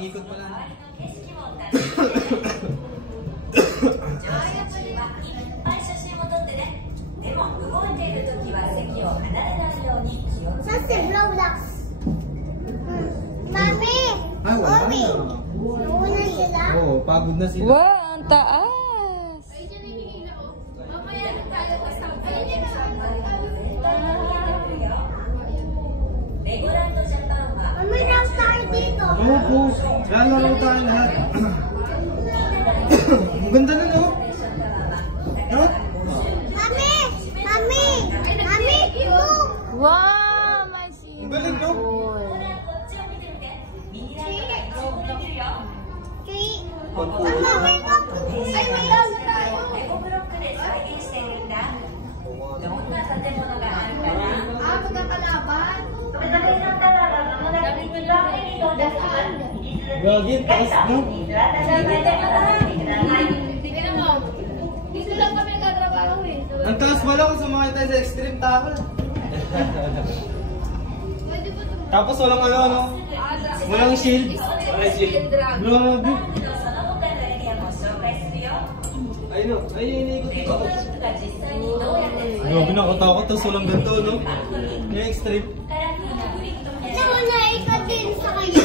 Iikot pa lang. Kasi Roblox. Mami! Ay, wala Obi! na. Nauna sila? Oo, pagod na sila. Wow, ang taas! Mami, lang tayo dito. Oo po. Lalaro tayo lahat. Ang ganda na, no? No? Mami! Mami! Mami! Look! Wow, may swimming Ang galing, no? pool. Mama, may look! Ay, may look tayo! Magkakalaban? Gagin, taas, no? Tingnan mo. Dito lang kami nagtatrabaho eh. Ang taas pala kung sumakay tayo sa extreme tackle. Tapos walang ano? Walang shield. Walang shield. Grabe. Ayun, no? Ayun, iniikot-ikot. Grabe, nakatakot. Tapos walang ganito, no? Yung extreme. Ito na ikot din sa kayo.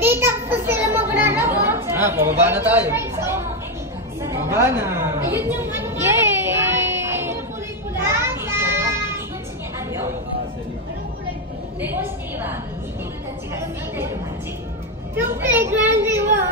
Dito po sila maglalaro. Ah, pababa na tayo. Pababa na. Ayun yung ano nga. Yay! Kulay-pula. Yung playground, di ba?